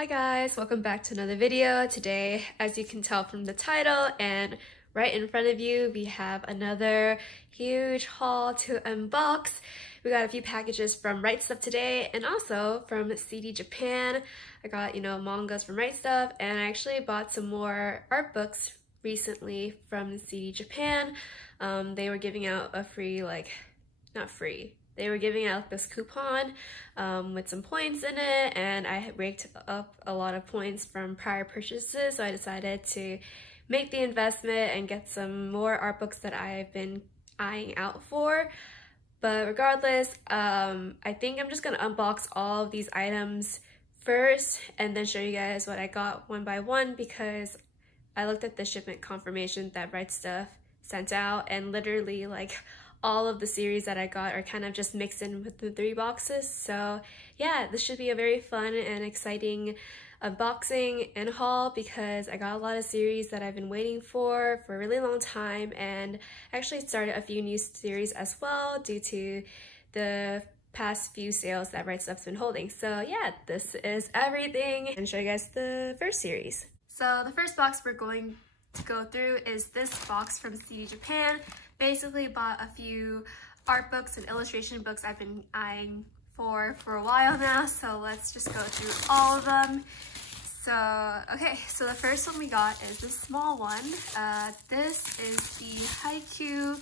Hi guys, welcome back to another video. Today, as you can tell from the title and right in front of you, we have another huge haul to unbox. We got a few packages from Right Stuf today and also from CD Japan. I got, mangas from Right Stuf, and I actually bought some more art books recently from CD Japan. They were giving out a free, not free. They were giving out this coupon with some points in it, and I had raked up a lot of points from prior purchases, so I decided to make the investment and get some more art books that I've been eyeing out for. But regardless, I think I'm just gonna unbox all of these items first and then show you guys what I got one by one, because I looked at the shipment confirmation that Right Stuf sent out, and literally all of the series that I got are kind of just mixed in with the 3 boxes. So yeah, this should be a very fun and exciting unboxing and haul, because I got a lot of series that I've been waiting for a really long time, and actually started a few new series as well due to the past few sales that Right Stuf's been holding. So yeah, this is everything, and show you guys the first series. So the first box we're going to go through is this box from CD Japan. Basically bought a few art books and illustration books I've been eyeing for a while now, so let's just go through all of them. So okay, so the first one we got is this small one. This is the Haikyu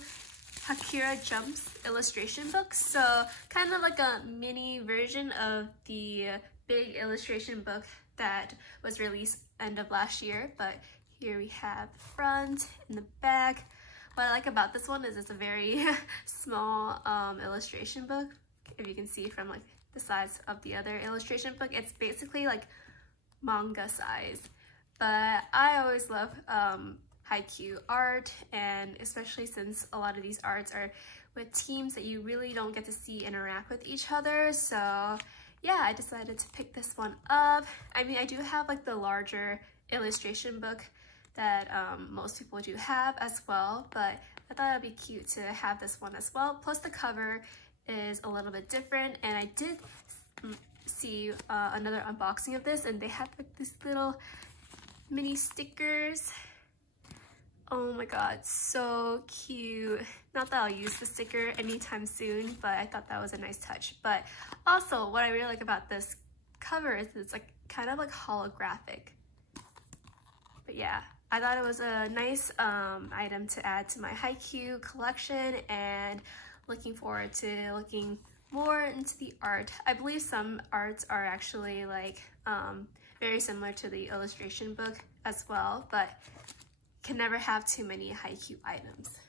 Akira Jumps illustration book, so kind of like a mini version of the big illustration book that was released end of last year. But here we have the front and the back. What I like about this one is it's a very small illustration book. If you can see from the size of the other illustration book, it's basically manga size. But I always love Haikyu art, and especially since a lot of these arts are with teams that you really don't get to see interact with each other. So yeah, I decided to pick this one up. I mean, I do have the larger illustration book that most people do have as well, but I thought it'd be cute to have this one as well. Plus the cover is a little bit different, and I did see another unboxing of this, and they have these little mini stickers. Oh my god, so cute. Not that I'll use the sticker anytime soon, but I thought that was a nice touch. But also, what I really like about this cover is it's kind of holographic. But yeah, I thought it was a nice item to add to my Haikyu collection, and looking forward to looking more into the art. I believe some arts are actually very similar to the illustration book as well, but can never have too many Haikyu items.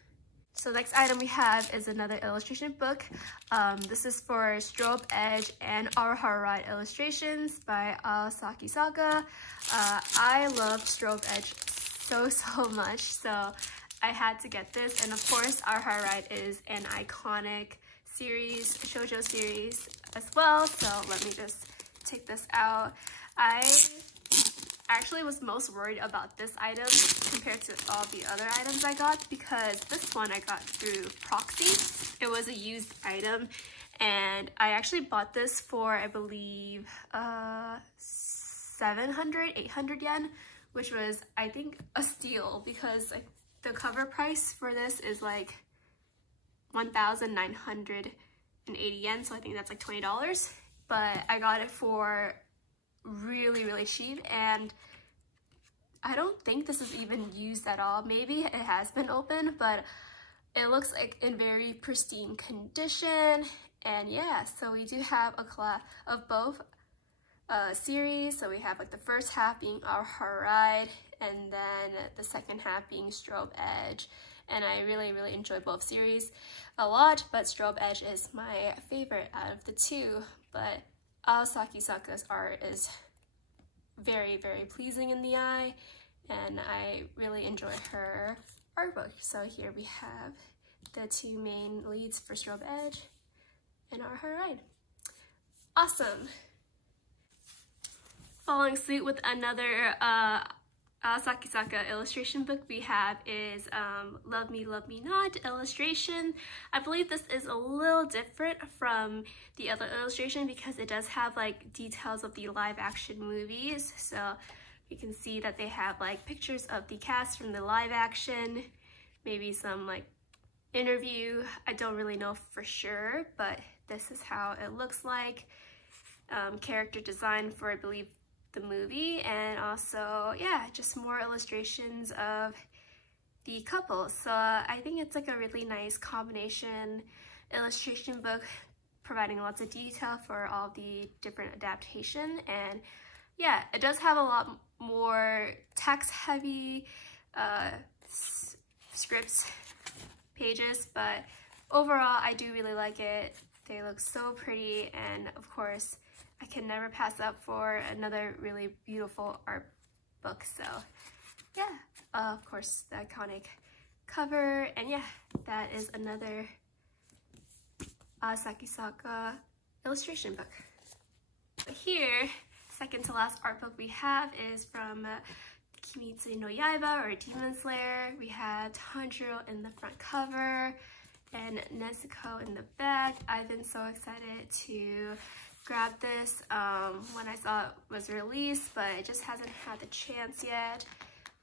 So the next item we have is another illustration book. This is for Strobe Edge and Our Ride illustrations by Sakisaka. I love Strobe Edge so much, so I had to get this. And of course, Our Ride is an iconic series, Shoujo series as well. So let me just take this out. I actually was most worried about this item compared to all the other items I got, because this one I got through Proxy. It was a used item, and I actually bought this for, I believe, 700, 800 yen, which was, I think, a steal, because the cover price for this is 1,980 yen, so I think that's $20. But I got it for really cheap, and I don't think this is even used at all. Maybe it has been opened, but it looks in very pristine condition. And yeah, so we do have a collab of both series. So we have the first half being Our Ride, and then the second half being Strobe Edge. And I really enjoy both series a lot, but Strobe Edge is my favorite out of the two. But Sakisaka's art is very pleasing in the eye, and I really enjoy her art book. So here we have the 2 main leads for Strobe Edge and Our Ride. Awesome. Following suit with another Sakisaka illustration book we have is Love Me, Love Me Not illustration. I believe this is a little different from the other illustration because it does have like details of the live action movies. So you can see that they have like pictures of the cast from the live action, maybe some like interview. I don't really know for sure, but this is how it looks like. Character design for, I believe, the movie, and also, yeah, just more illustrations of the couple. So I think it's like a really nice combination illustration book, providing lots of detail for all the different adaptation. And yeah, it does have a lot more text heavy scripts pages, but overall I do really like it. They look so pretty, and of course I can never pass up for another really beautiful art book. So yeah, of course the iconic cover, and yeah, that is another Sakisaka illustration book. But here, second to last art book we have is from Kimetsu no Yaiba, or Demon Slayer. We have Tanjiro in the front cover and Nezuko in the back. I've been so excited to grab this when I saw it was released, but it just hasn't had the chance yet.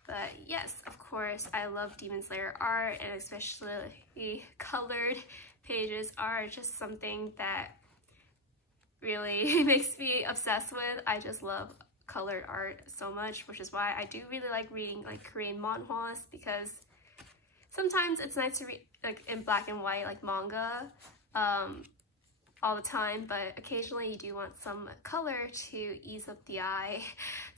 But yes, of course, I love Demon Slayer art, and especially colored pages are just something that really makes me obsessed with. I just love colored art so much, which is why I do really like reading like Korean manhwas, because sometimes it's nice to read like in black and white like manga all the time, but occasionally you do want some color to ease up the eye.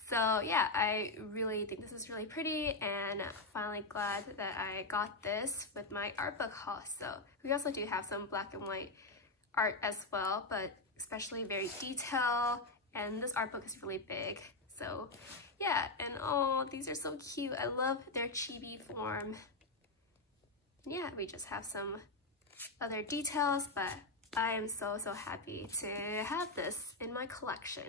So yeah, I really think this is really pretty, and finally glad that I got this with my art book haul. So we also do have some black and white art as well, but especially very detailed, and this art book is really big. So yeah, and oh, these are so cute. I love their chibi form. Yeah, we just have some other details, but I am so happy to have this in my collection.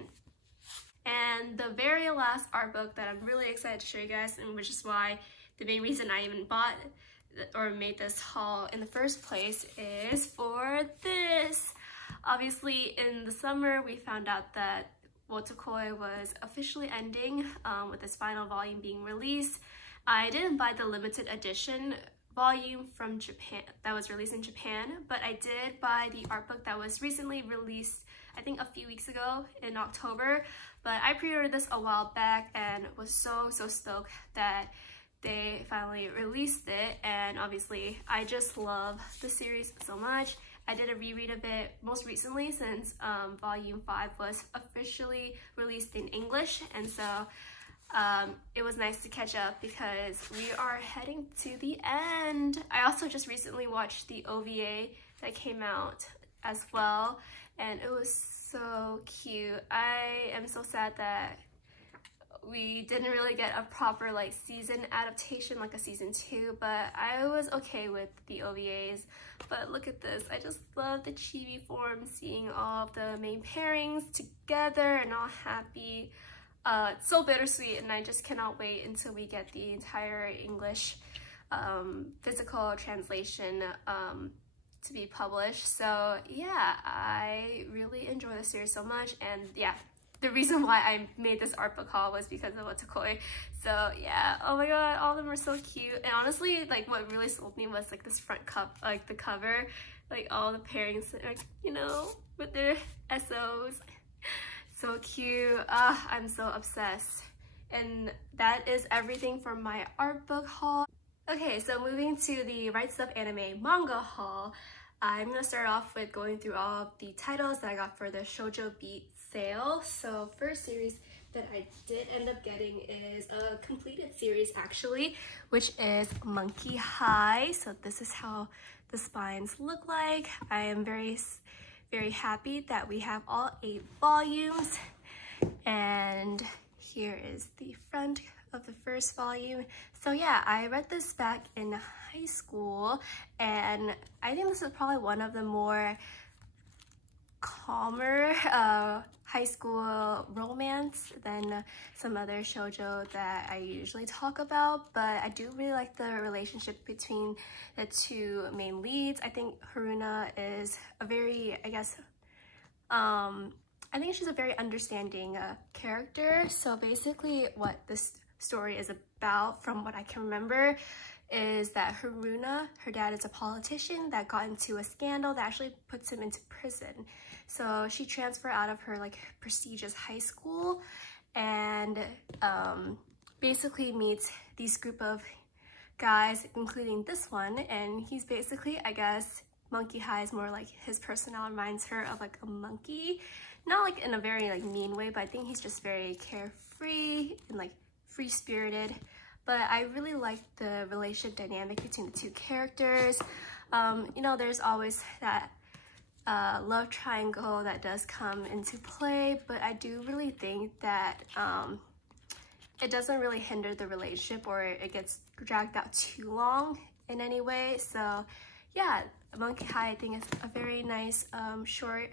And the very last art book that I'm really excited to show you guys, and which is why the main reason I even bought or made this haul in the first place, is for this. Obviously in the summer we found out that Wotakoi was officially ending with its final volume being released. I didn't buy the limited edition volume from Japan that was released in Japan, but I did buy the art book that was recently released, I think a few weeks ago in October. But I pre-ordered this a while back and was so stoked that they finally released it. And obviously I just love the series so much. I did a reread of it most recently since volume 5 was officially released in English, and so it was nice to catch up because we are heading to the end. I also just recently watched the OVA that came out as well, and it was so cute. I am so sad that we didn't really get a proper like season adaptation, like a season 2, but I was okay with the OVAs. But look at this, I just love the chibi form, seeing all of the main pairings together and all happy. It's so bittersweet, and I just cannot wait until we get the entire English physical translation to be published. So yeah, I really enjoy the series so much, and yeah, the reason why I made this art book haul was because of Otokoi. So yeah, oh my god, all of them are so cute. And honestly, like what really sold me was like this front cup, like the cover, like all the pairings, like, you know, with their SOs. So cute. I'm so obsessed. And that is everything for my art book haul. Okay, so moving to the Right Stuff Anime manga haul, I'm gonna start off with going through all of the titles that I got for the Shoujo Beat sale. So first series that I did end up getting is a completed series actually, which is Monkey High. So this is how the spines look like. I am very happy that we have all 8 volumes, and here is the front of the first volume. So yeah, I read this back in high school, and I think this is probably one of the more calmer high school romance than some other shoujo that I usually talk about, but I do really like the relationship between the two main leads. I think Haruna is a very, I think she's a very understanding character. So basically what this story is about, from what I can remember, is that Haruna, her dad is a politician that got into a scandal that actually puts him into prison. So she transferred out of her like prestigious high school and basically meets these group of guys, including this one, and he's basically, I guess, monkey high is more like his personality reminds her of like a monkey, not like in a very like mean way, but I think he's just very carefree and like free-spirited. But I really like the relationship dynamic between the two characters. You know, there's always that love triangle that does come into play, but I do really think that it doesn't really hinder the relationship or it gets dragged out too long in any way. So yeah, Monkey High I think is a very nice short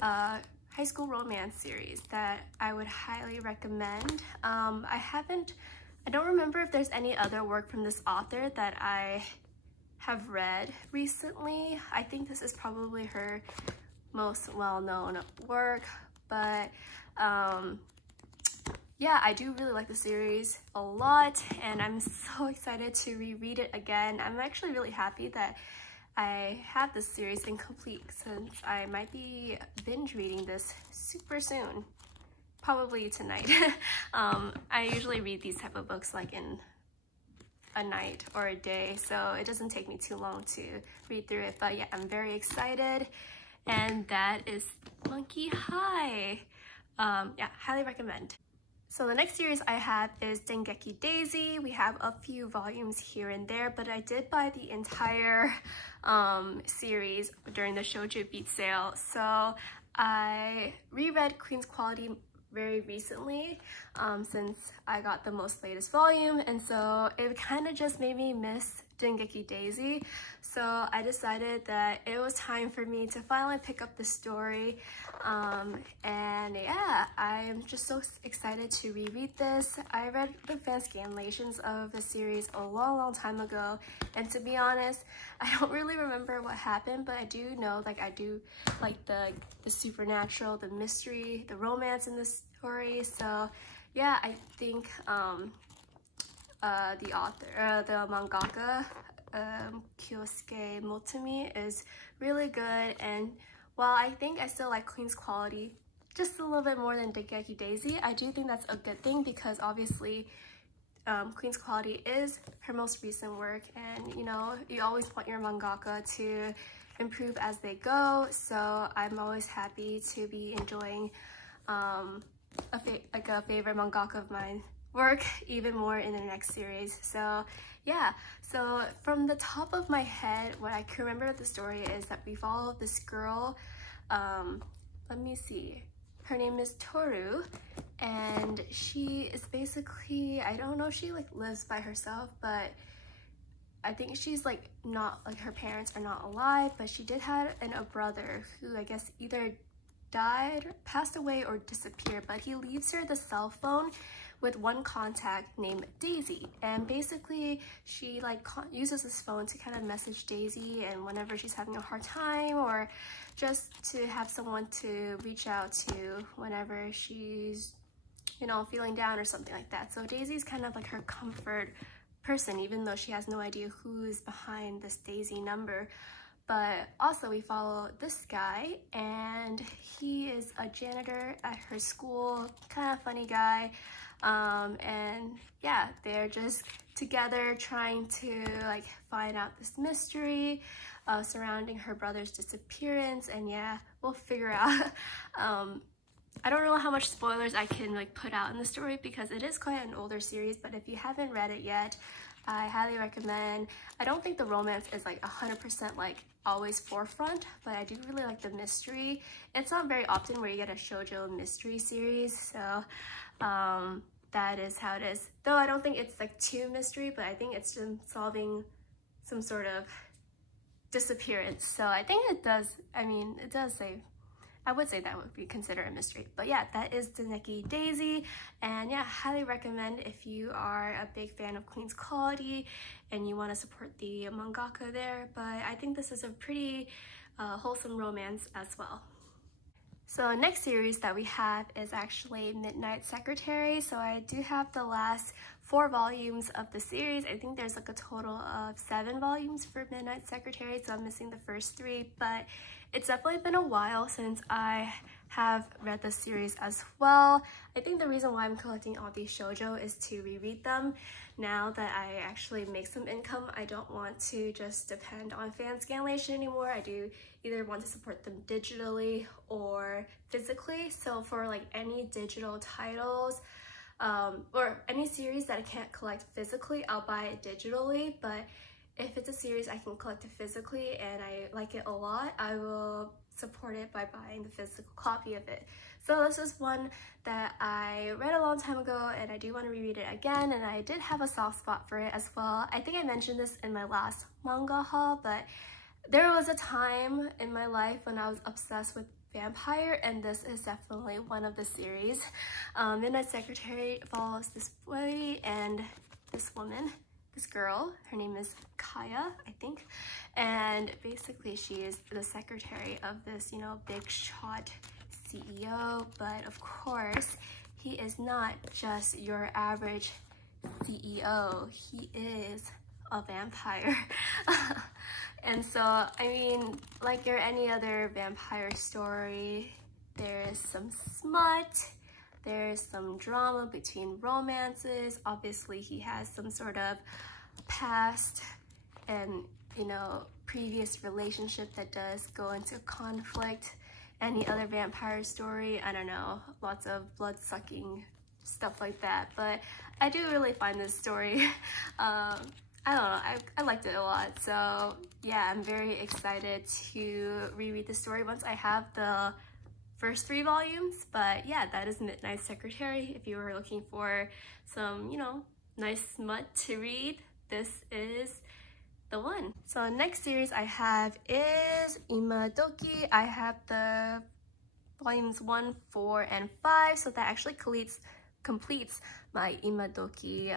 high school romance series that I would highly recommend. I don't remember if there's any other work from this author that I have read recently. I think this is probably her most well-known work, but yeah, I do really like the series a lot and I'm so excited to reread it again. I'm actually really happy that I have this series incomplete since I might be binge reading this super soon. Probably tonight. I usually read these type of books like in a night or a day, so it doesn't take me too long to read through it. But yeah, I'm very excited, and that is Monkey High. Yeah, highly recommend. So the next series I have is Dengeki Daisy. We have a few volumes here and there, but I did buy the entire series during the Shoujo Beat sale. So I reread Queen's Quality very recently since I got the most latest volume, and so it kind of just made me miss Dengeki Daisy. So I decided that it was time for me to finally pick up the story, and yeah, I'm just so excited to reread this. I read the fan scanlations of the series a long time ago, and to be honest, I don't really remember what happened, but I do know like I do like the supernatural, the mystery, the romance in this story. So yeah, I think the author, the mangaka, Kyosuke Motomi, is really good, and while I think I still like Queen's Quality just a little bit more than Dengeki Daisy, I do think that's a good thing because obviously Queen's Quality is her most recent work, and you know, you always want your mangaka to improve as they go, so I'm always happy to be enjoying a favorite mangaka of mine work even more in the next series. So yeah, so from the top of my head, what I can remember of the story is that we follow this girl, let me see, her name is Toru, and she is basically, I don't know if she like lives by herself, but I think she's like not, like her parents are not alive, but she did have a brother who I guess either died, passed away, or disappeared, but he leaves her the cell phone with one contact named Daisy, and basically she like uses this phone to kind of message Daisy, and whenever she's having a hard time or just to have someone to reach out to whenever she's, you know, feeling down or something like that. So Daisy's kind of like her comfort person, even though she has no idea who's behind this Daisy number. But also we follow this guy, and he is a janitor at her school, kind of funny guy. And yeah, they're just together trying to like find out this mystery surrounding her brother's disappearance, and yeah, we'll figure out. I don't know how much spoilers I can like put out in the story because it is quite an older series, but if you haven't read it yet, I highly recommend. I don't think the romance is like 100% like always forefront, but I do really like the mystery. It's not very often where you get a shoujo mystery series, so that is how it is. Though I don't think it's like too mystery, but I think it's just solving some sort of disappearance. So I think it does, I mean, it does say I would say that would be considered a mystery. But yeah, that is Dengeki Daisy, and yeah, highly recommend if you are a big fan of Queen's Quality and you want to support the mangaka there. But I think this is a pretty wholesome romance as well. So next series that we have is actually Midnight Secretary. So I do have the last 4 volumes of the series. I think there's like a total of 7 volumes for Midnight Secretary, so I'm missing the first 3, but it's definitely been a while since I have read the series as well. I think the reason why I'm collecting all these shoujo is to reread them. Now that I actually make some income, I don't want to just depend on fan scanlation anymore. I do either want to support them digitally or physically. So for like any digital titles, or any series that I can't collect physically, I'll buy it digitally. But if it's a series I can collect it physically and I like it a lot, I will support it by buying the physical copy of it. So this is one that I read a long time ago and I do want to reread it again, and I did have a soft spot for it as well. I think I mentioned this in my last manga haul, but there was a time in my life when I was obsessed with vampire, and this is definitely one of the series. Midnight Secretary follows this boy and this woman, this girl. Her name is Kaya, I think, and basically she is the secretary of this, you know, big shot CEO. But of course, he is not just your average CEO. He is a vampire. And so, I mean, like any other vampire story, there is some smut, there's some drama between romances. Obviously, he has some sort of past and, you know, previous relationship that does go into conflict. Any other vampire story, I don't know, lots of blood-sucking stuff like that. But I do really find this story I don't know, I liked it a lot. So yeah, I'm very excited to reread the story once I have the first 3 volumes. But yeah, that is Midnight Secretary. If you were looking for some, you know, nice smut to read, this is the one. So next series I have is Imadoki. I have the volumes 1, 4, and 5. So that actually completes my Imadoki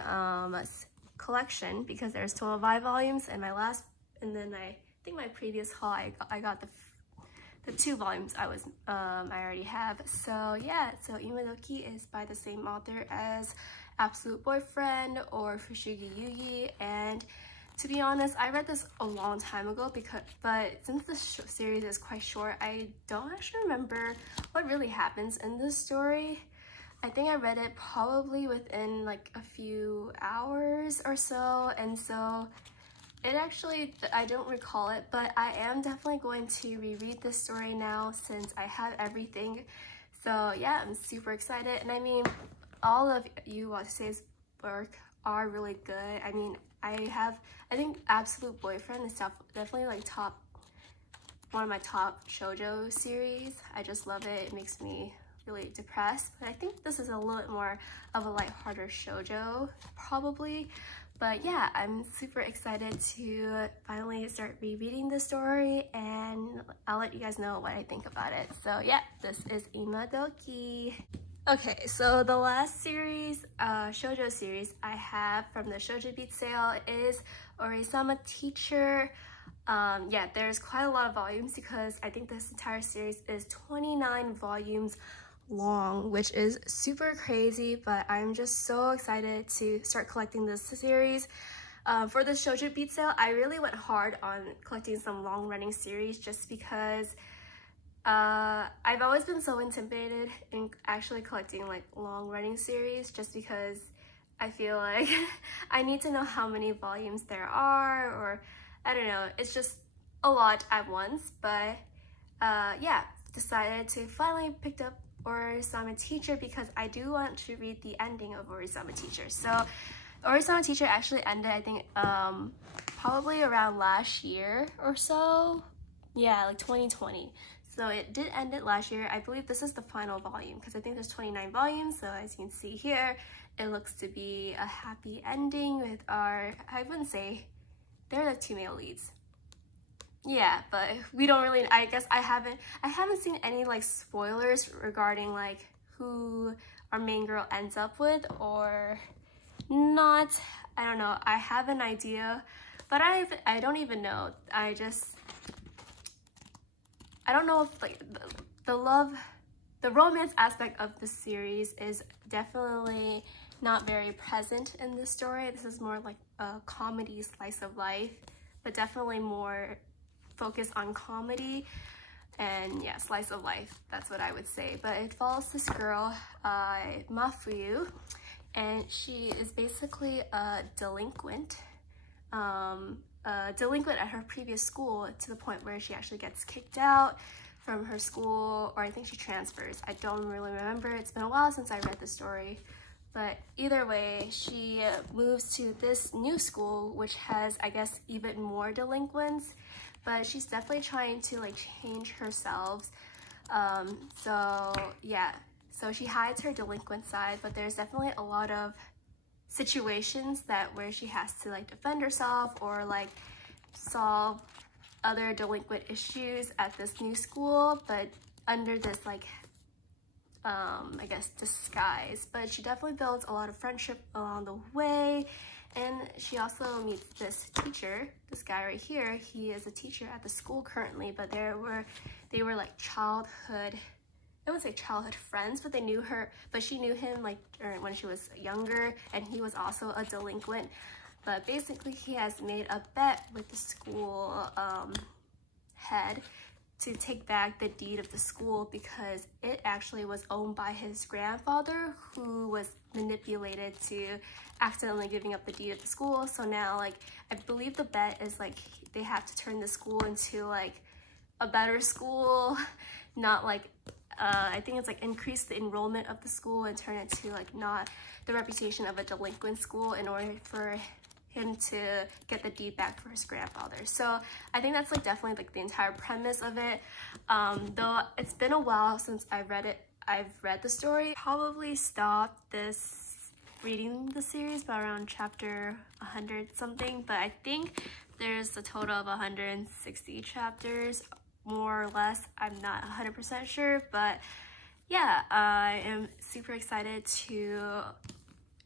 collection, because there's 5 volumes, and then I think my previous haul I got the 2 volumes I already have. So yeah, so Imadoki is by the same author as Absolute Boyfriend or Fushigi Yugi, and to be honest, I read this a long time ago, but since the series is quite short, I don't actually remember what really happens in this story. I think I read it probably within like a few hours or so, and so it actually, I don't recall it, but I am definitely going to reread this story now since I have everything. So yeah, I'm super excited, and I mean, all of you Watase's work are really good. I mean, I think Absolute Boyfriend is definitely like one of my top shoujo series. I just love it. It makes me really depressed, but I think this is a little bit more of a lighthearted shoujo probably. But yeah, I'm super excited to finally start rereading the story, and I'll let you guys know what I think about it. So yeah, this is Imadoki. Okay, so the last series, shoujo series I have from the Shoujo Beat sale is Ore-sama Teacher. Yeah, there's quite a lot of volumes because I think this entire series is 29 volumes long, which is super crazy, but I'm just so excited to start collecting this series. For the Shoujo Beat sale, I really went hard on collecting some long-running series just because I've always been so intimidated in actually collecting like long-running series, just because I feel like I need to know how many volumes there are, or I don't know, it's just a lot at once. But yeah, decided to finally pick up Ore-sama Teacher because I do want to read the ending of Ore-sama Teacher. So Ore-sama Teacher actually ended, I think, probably around last year or so. Yeah, like 2020. So it did end it last year. I believe this is the final volume because I think there's 29 volumes. So as you can see here, it looks to be a happy ending with our, I wouldn't say, they're the 2 male leads. yeah, but we don't really, I guess I haven't seen any like spoilers regarding like who our main girl ends up with or not. I don't know. I have an idea, but I don't even know. I don't know if like the romance aspect of the series is definitely not very present in this story. This is more like a comedy slice of life, but definitely more focused on comedy and yeah, slice of life. That's what I would say. But it follows this girl, Mafuyu, and she is basically a delinquent. Delinquent at her previous school to the point where she actually gets kicked out from her school, or I think she transfers. I don't really remember. It's been a while since I read the story. But either way, she moves to this new school, which has, I guess, even more delinquents. But she's definitely trying to like change herself. So yeah, so she hides her delinquent side, but there's definitely a lot of situations where she has to like defend herself or like solve other delinquent issues at this new school, but under this like I guess disguise. But she definitely builds a lot of friendship along the way, and she also meets this teacher, this guy right here. He is a teacher at the school currently, but they were like childhood, I wouldn't say childhood friends, but they knew her, but she knew him like when she was younger, and he was also a delinquent. But basically he has made a bet with the school head to take back the deed of the school, because it actually was owned by his grandfather, who was manipulated to accidentally giving up the deed of the school. So now like I believe the bet is like they have to turn the school into like a better school, not like I think it's like increase the enrollment of the school and turn it to like not the reputation of a delinquent school in order for him to get the deed back for his grandfather. So I think that's like definitely like the entire premise of it. Though it's been a while since I've read the story. Probably stopped reading the series by around chapter 100 something, but I think there's a total of 160 chapters, more or less. I'm not 100% sure, but yeah, I am super excited to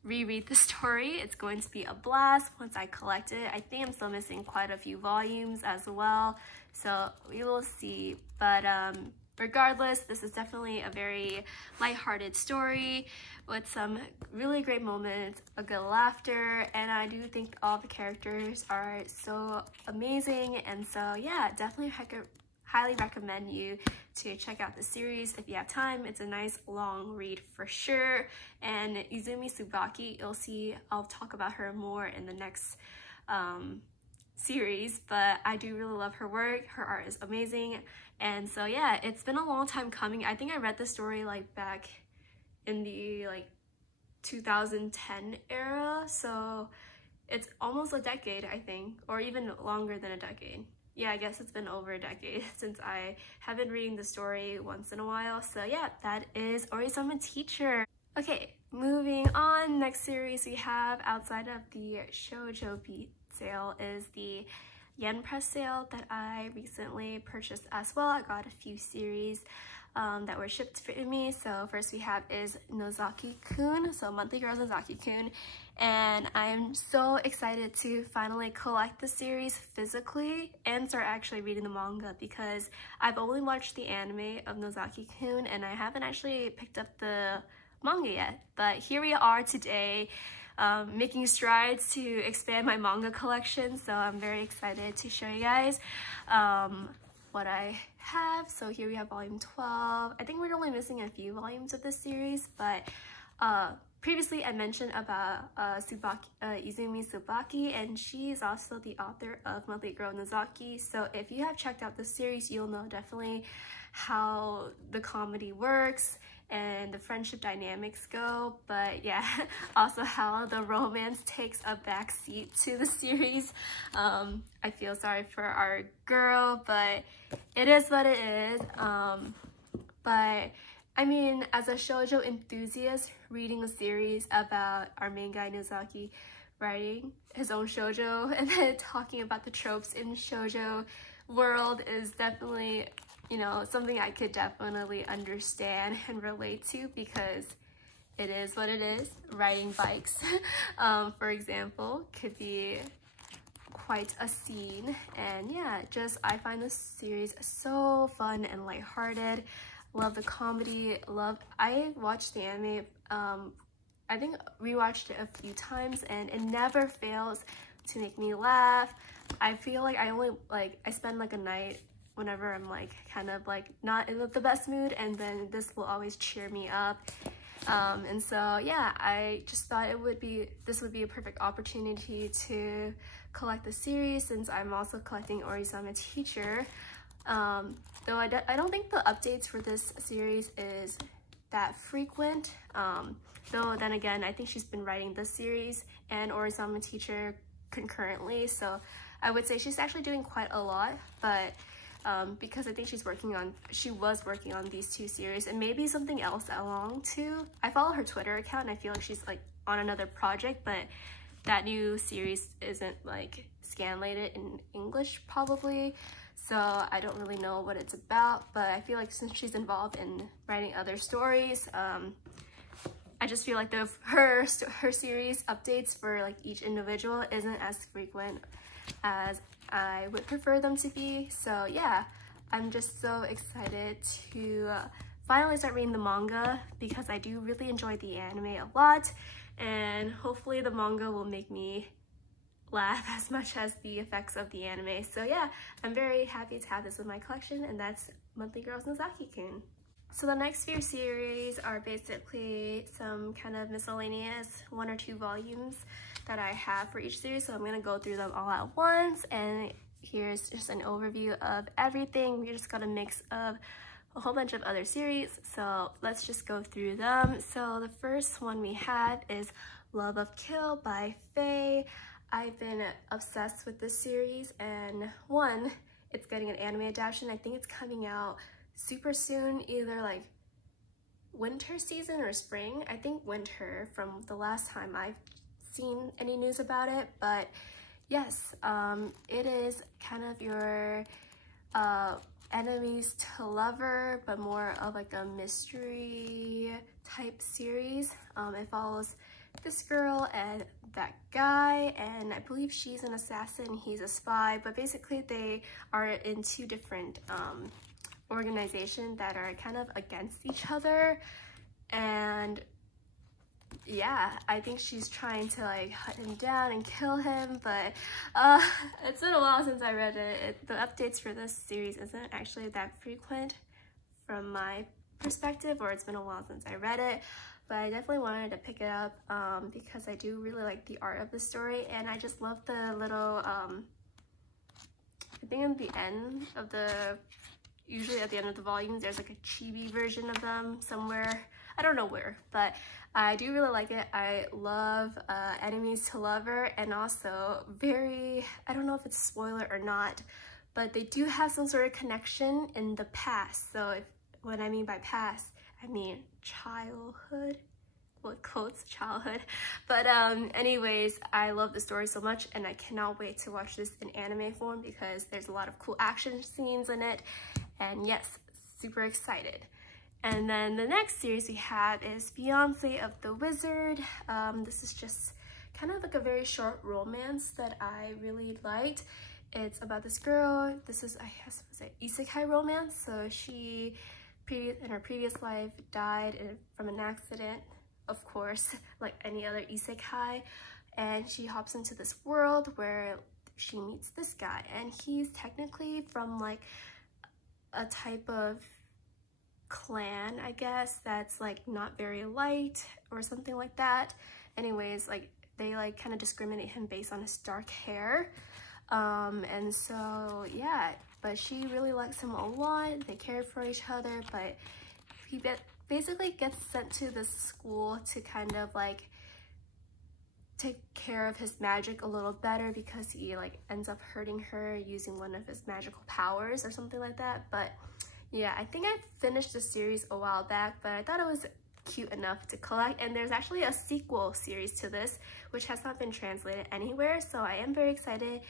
reread the story. It's going to be a blast once I collect it. I think I'm still missing quite a few volumes as well, so we will see. But regardless, this is definitely a very lighthearted story with some really great moments, a good laughter, and I do think all the characters are so amazing. And so yeah, definitely highly recommend you to check out the series if you have time. It's a nice long read for sure. And Izumi Tsubaki, I'll talk about her more in the next series, but I do really love her work. Her art is amazing. And so yeah, it's been a long time coming. I think I read the story like back in the like 2010 era, so it's almost a decade, I think, or even longer than a decade. Yeah, I guess it's been over a decade since I have been reading the story once in a while. So yeah, that is Orisama Teacher. Okay, moving on. Next series we have outside of the Shoujo Beat sale is the Yen Press sale that I recently purchased as well. I got a few series that were shipped for me. So first we have is Nozaki-kun, so Monthly Girls Nozaki-kun. And I'm so excited to finally collect the series physically and start actually reading the manga, because I've only watched the anime of Nozaki-kun and I haven't actually picked up the manga yet. But here we are today, making strides to expand my manga collection, so I'm very excited to show you guys what I have. So here we have volume 12. I think we're only missing a few volumes of this series, but previously I mentioned about Izumi Tsubaki, and she is also the author of Monthly Girl Nozaki. So if you have checked out this series, you'll know definitely how the comedy works and the friendship dynamics go, but yeah, also how the romance takes a backseat to the series. I feel sorry for our girl, but it is what it is. But I mean, as a shoujo enthusiast, reading a series about our main guy Nozaki writing his own shoujo and then talking about the tropes in shoujo world is definitely, you know, something I could definitely understand and relate to, because it is what it is. Riding bikes, for example, could be quite a scene. And yeah, just I find this series so fun and lighthearted. Love the comedy. I watched the anime, I think rewatched it a few times, and it never fails to make me laugh. I feel like I spend like a night whenever I'm like kind of like not in the best mood, and then this will always cheer me up. And so yeah, I just thought this would be a perfect opportunity to collect the series, since I'm also collecting Orisama Teacher. Though I don't think the updates for this series is that frequent. Though then again, I think she's been writing this series and Orisama Teacher concurrently, so I would say she's actually doing quite a lot. But because I think she was working on these two series and maybe something else along too. I follow her Twitter account and I feel like she's like on another project, but that new series isn't like scanlated in English probably, so I don't really know what it's about. But I feel like since she's involved in writing other stories, I just feel like her series updates for like each individual isn't as frequent as I would prefer them to be. So yeah, I'm just so excited to finally start reading the manga, because I do really enjoy the anime a lot, and hopefully the manga will make me laugh as much as the effects of the anime. So yeah, I'm very happy to have this in my collection, and that's Monthly Girls Nozaki-kun. So the next few series are basically some kind of miscellaneous 1 or 2 volumes that I have for each series, so I'm gonna go through them all at once, and here's just an overview of everything. We just got a mix of a whole bunch of other series, so let's just go through them. So the first one we have is Love of Kill by Faye. I've been obsessed with this series, and one, it's getting an anime adaptation. I think it's coming out super soon, either like winter season or spring. I think winter from the last time I've seen any news about it. But yes, it is kind of your enemies to lover, but more of like a mystery type series. It follows this girl and that guy, and I believe she's an assassin, he's a spy, but basically they are in 2 different organizations that are kind of against each other. And yeah, I think she's trying to like hunt him down and kill him, but it's been a while since I read it. The updates for this series isn't actually that frequent from my perspective, or it's been a while since I read it, but I definitely wanted to pick it up because I do really like the art of the story, and I just love the little I think at the end of usually at the end of the volumes, there's like a chibi version of them somewhere. I don't know where, but I do really like it. I love enemies to lover, and also I don't know if it's a spoiler or not, but they do have some sort of connection in the past. So what I mean by past, I mean childhood, with quotes, childhood. But anyways, I love the story so much, and I cannot wait to watch this in anime form, because there's a lot of cool action scenes in it, and yes, super excited. And then the next series we have is Fiancé of the Wizard. This is just kind of like a very short romance that I really liked. It's about this girl. This is, I guess, was it isekai romance? So she, in her previous life, died from an accident, of course, like any other isekai. And she hops into this world where she meets this guy, and he's technically from like a type of clan, I guess, that's like not very light or something like that. Anyways, like they like kind of discriminate him based on his dark hair, and so yeah, but she really likes him a lot. They care for each other, but he basically gets sent to this school to kind of like take care of his magic a little better, because he like ends up hurting her using one of his magical powers or something like that. But yeah, I think I finished the series a while back, but I thought it was cute enough to collect. And there's actually a sequel series to this, which has not been translated anywhere, so I am very excited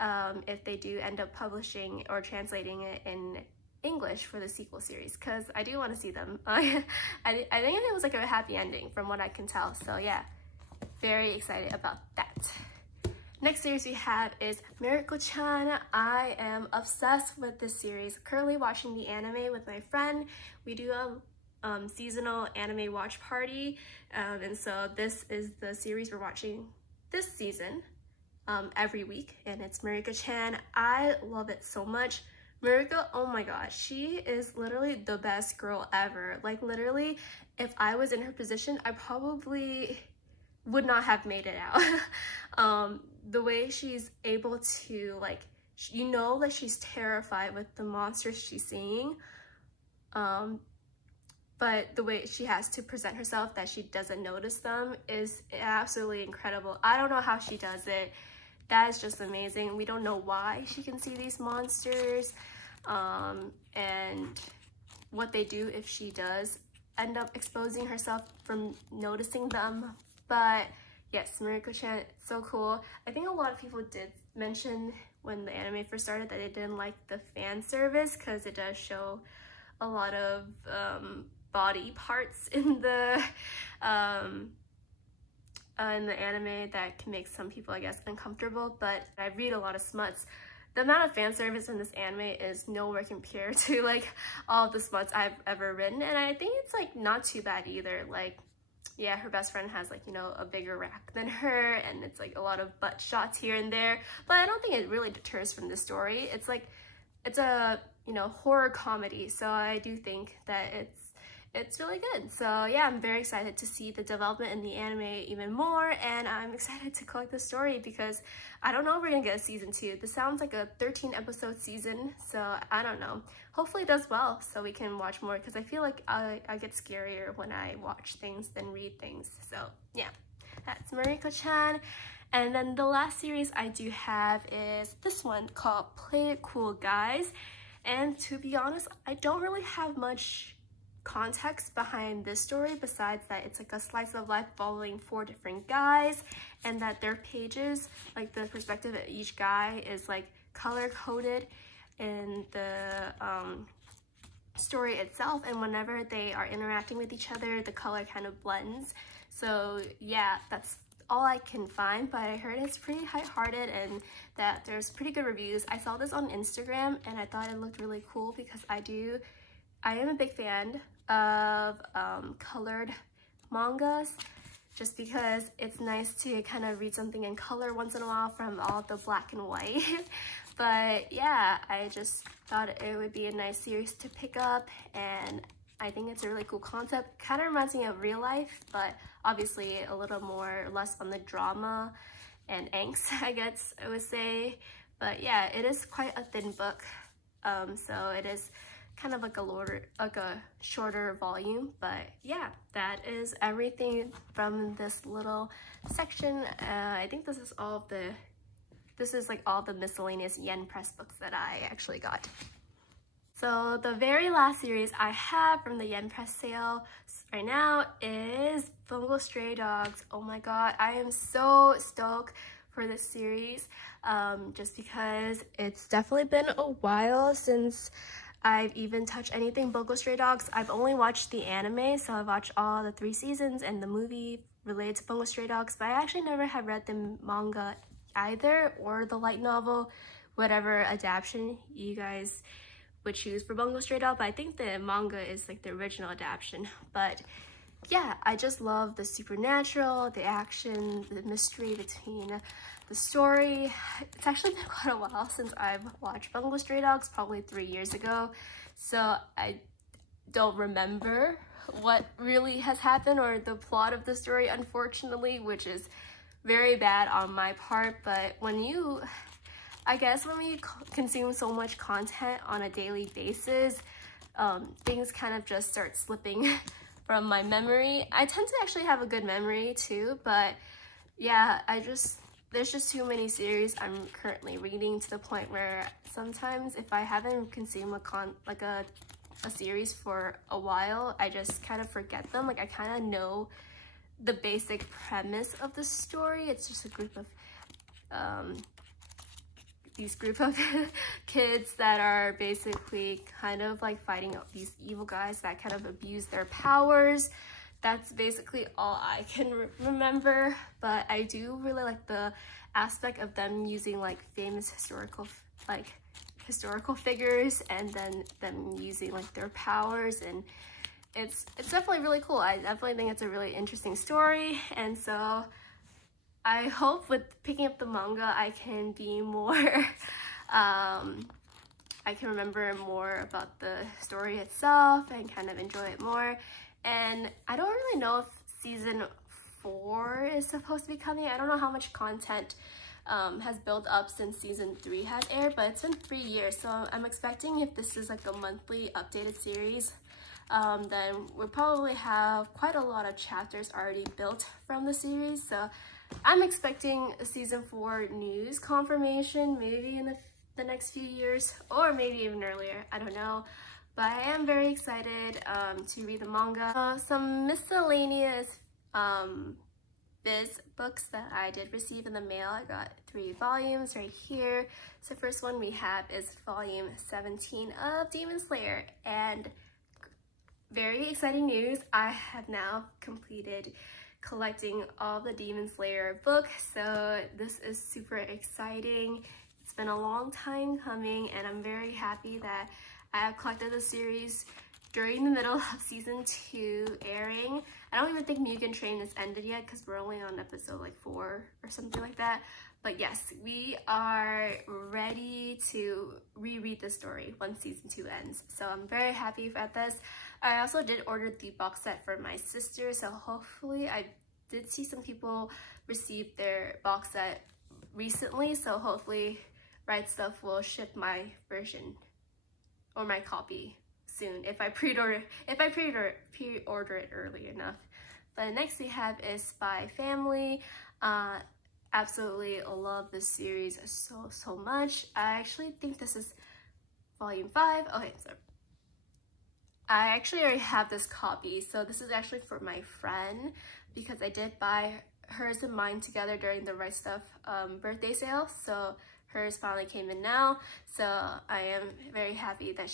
if they do end up publishing or translating it in English for the sequel series, because I do want to see them. I think it was like a happy ending from what I can tell, so yeah, very excited about that. Next series we have is Mieruko-chan. I am obsessed with this series. Currently watching the anime with my friend. We do a seasonal anime watch party, and so this is the series we're watching this season every week, and it's Marika-chan. I love it so much. Mieruko, oh my gosh, she is literally the best girl ever. Like literally, if I was in her position, I probably would not have made it out. The way she's able to, like, you know that she's terrified with the monsters she's seeing, but the way she has to present herself that she doesn't notice them is absolutely incredible. I don't know how she does it. That is just amazing. We don't know why she can see these monsters, and what they do if she does end up exposing herself from noticing them. But yes, Mieruko-chan, so cool. I think a lot of people did mention when the anime first started that they didn't like the fan service, because it does show a lot of body parts in the anime that can make some people, I guess, uncomfortable. But I read a lot of smuts. The amount of fan service in this anime is nowhere compared to like all the smuts I've ever written, and I think it's like not too bad either. Like, yeah, her best friend has, like, you know, a bigger rack than her, and it's like a lot of butt shots here and there, but I don't think it really deters from the story. It's like, it's a, you know, horror comedy, so I do think that it's really good. So yeah, I'm very excited to see the development in the anime even more, and I'm excited to collect the story because I don't know if we're gonna get a season 2. This sounds like a 13 episode season, so I don't know. Hopefully it does well so we can watch more, because I feel like I get scarier when I watch things than read things. So yeah, that's Marika-chan. And then the last series I do have is this one called Play It Cool, Guys. And to be honest, I don't really have much context behind this story besides that it's like a slice of life following 4 different guys, and that their pages, like the perspective of each guy, is like color coded in the story itself, and whenever they are interacting with each other, the color kind of blends. So yeah, that's all I can find, but I heard it's pretty lighthearted and that there's pretty good reviews. I saw this on Instagram and I thought it looked really cool because I am a big fan of colored mangas, just because it's nice to kind of read something in color once in a while from all the black and white. But yeah, I just thought it would be a nice series to pick up, and I think it's a really cool concept. Kind of reminds me of real life, but obviously a little more less on the drama and angst, I guess I would say. But yeah, it is quite a thin book, so it is kind of like a shorter volume. But yeah, that is everything from this little section. I think this is like all the miscellaneous yen press books that I actually got. So the very last series I have from the yen press sale right now is Bungo Stray Dogs. Oh my god, I am so stoked for this series, just because it's definitely been a while since I've even touched anything Bungo Stray Dogs. I've only watched the anime, so I've watched all the 3 seasons and the movie related to Bungo Stray Dogs, but I actually never have read the manga either, or the light novel, whatever adaptation you guys would choose for Bungo Stray Dogs. But I think the manga is like the original adaptation. But yeah, I just love the supernatural, the action, the mystery between the story. It's actually been quite a while since I've watched Bungo Stray Dogs, probably 3 years ago, so I don't remember what really has happened or the plot of the story, unfortunately, which is very bad on my part. But when you, I guess when we consume so much content on a daily basis, things kind of just start slipping from my memory. I tend to actually have a good memory too, but yeah, there's just too many series I'm currently reading to the point where sometimes if I haven't consumed a series for a while, I just kind of forget them. Like, I kind of know the basic premise of the story. It's just a group of these group of kids that are basically kind of like fighting these evil guys that kind of abuse their powers. That's basically all I can remember, but I do really like the aspect of them using like famous historical figures and then them using like their powers, and it's definitely really cool. I definitely think it's a really interesting story, and so I hope with picking up the manga I can be more I can remember more about the story itself and kind of enjoy it more. And I don't really know if season 4 is supposed to be coming. I don't know how much content has built up since season 3 has aired, but it's been 3 years, so I'm expecting if this is like a monthly updated series, then we'll probably have quite a lot of chapters already built from the series. So I'm expecting a season 4 news confirmation maybe in the next few years, or maybe even earlier, I don't know. But I am very excited to read the manga. Some miscellaneous biz books that I did receive in the mail. I got 3 volumes right here. So first one we have is volume 17 of Demon Slayer, and very exciting news, I have now completed collecting all the Demon Slayer books, so this is super exciting. It's been a long time coming, and I'm very happy that I have collected the series during the middle of season 2 airing. I don't even think Mugen Train is ended yet because we're only on episode like 4 or something like that. But yes, we are ready to reread the story once season 2 ends. So I'm very happy about this. I also did order the box set for my sister, so hopefully I did see some people receive their box set recently, so hopefully Right Stuff will ship my version or my copy soon if I pre-order it early enough. But next we have is Spy Family. Absolutely love this series so much. I actually think this is volume 5. Okay, so I actually already have this copy, so this is actually for my friend because I did buy hers and mine together during the Right Stuff birthday sale. So hers finally came in now, so I am very happy that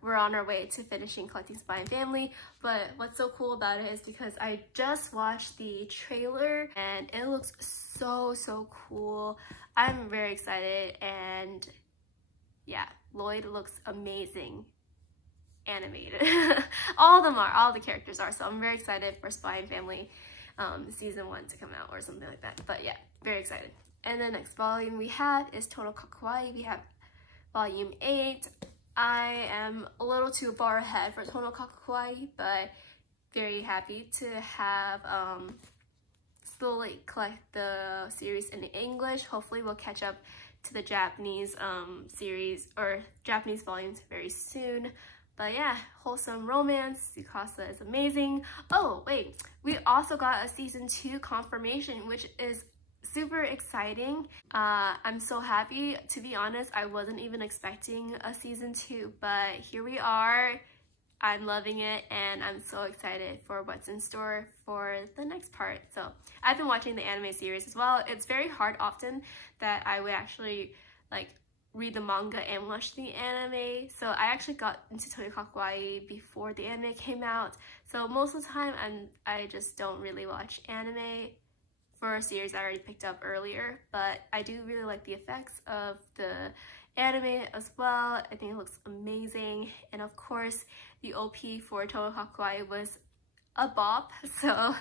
we're on our way to finishing collecting Spy and Family. But what's so cool about it is because I just watched the trailer and it looks so cool. I'm very excited, and yeah, Lloyd looks amazing animated. all the characters are, so I'm very excited for Spy and Family season 1 to come out or something like that. But yeah, very excited. And the next volume we have is Tono Kakuai. We have volume 8. I am a little too far ahead for Tono Kakuai, but very happy to have slowly collect the series in English. Hopefully we'll catch up to the Japanese series or Japanese volumes very soon. But yeah, wholesome romance. Tsukasa is amazing. Oh wait, we also got a season 2 confirmation, which is super exciting. I'm so happy. To be honest, I wasn't even expecting a season 2, but here we are. I'm loving it, and I'm so excited for what's in store for the next part. So I've been watching the anime series as well. It's very hard often that I would actually like read the manga and watch the anime. So I actually got into Tono Kakuai before the anime came out. So most of the time I just don't really watch anime for a series I already picked up earlier, but I do really like the effects of the anime as well. I think it looks amazing, and of course the OP for Tono Kakuai was a bop, so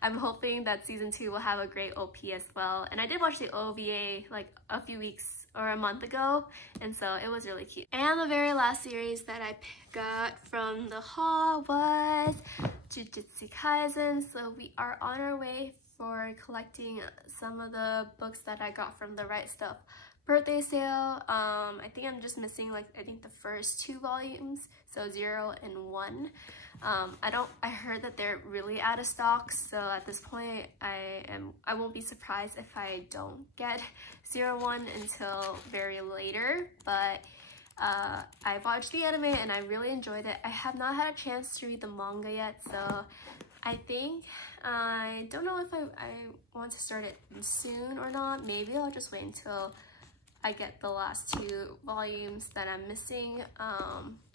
I'm hoping that season 2 will have a great OP as well. And I did watch the OVA like a few weeks or a month ago, and so it was really cute. And the very last series that I got from the haul was Jujutsu Kaisen, so we are on our way for collecting some of the books that I got from the Right Stuff birthday sale. I think I'm just missing like I think the first 2 volumes, so 0 and 1. I heard that they're really out of stock, so at this point I won't be surprised if I don't get 0 and 1 until very later. But I watched the anime and I really enjoyed it. I have not had a chance to read the manga yet, so I think I don't know if I want to start it soon or not. Maybe I'll just wait until I get the last 2 volumes that I'm missing,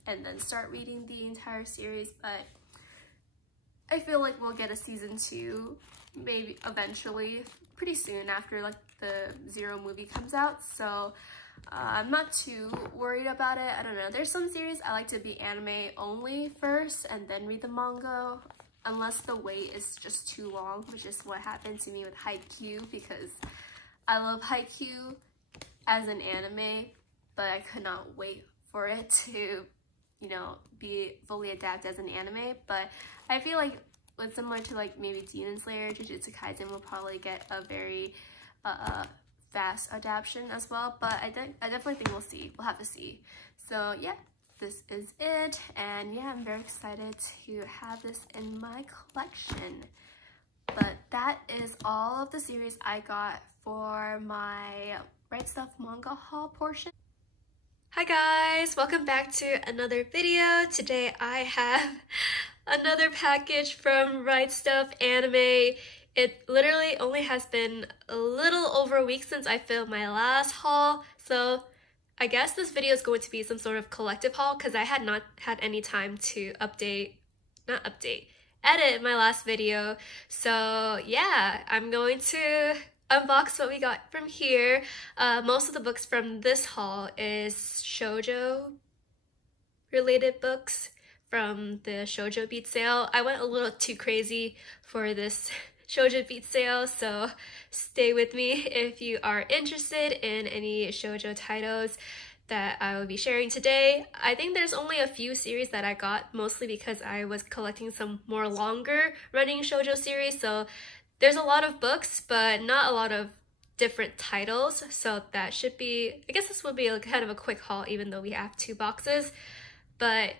and then start reading the entire series. But I feel like we'll get a season 2 maybe eventually, pretty soon after like the Zero movie comes out. So I'm not too worried about it. I don't know. There's some series I like to be anime only first and then read the manga, unless the wait is just too long, which is what happened to me with Haikyu, because I love Haikyu as an anime, but I could not wait for it to, you know, be fully adapted as an anime. But I feel like it's similar to like maybe Demon Slayer, Jujutsu Kaisen will probably get a very fast adaptation as well. But I definitely think we'll see. We'll have to see. So yeah, this is it, and yeah, I'm very excited to have this in my collection. But that is all of the series I got for my Right Stuff manga haul portion. Hi guys, welcome back to another video. Today I have another package from Right Stuff Anime. It literally only has been a little over a week since I filmed my last haul, so I guess this video is going to be some sort of collective haul because I had not had any time to edit my last video. So yeah, I'm going to unbox what we got from here. Most of the books from this haul is Shoujo related books from the Shoujo beat sale. I went a little too crazy for this Shoujo beat sale, so stay with me if you are interested in any Shoujo titles that I will be sharing today. I think there's only a few series that I got, mostly because I was collecting some more longer running Shoujo series, so there's a lot of books, but not a lot of different titles, so that should be, I guess this will be kind of a quick haul even though we have 2 boxes. But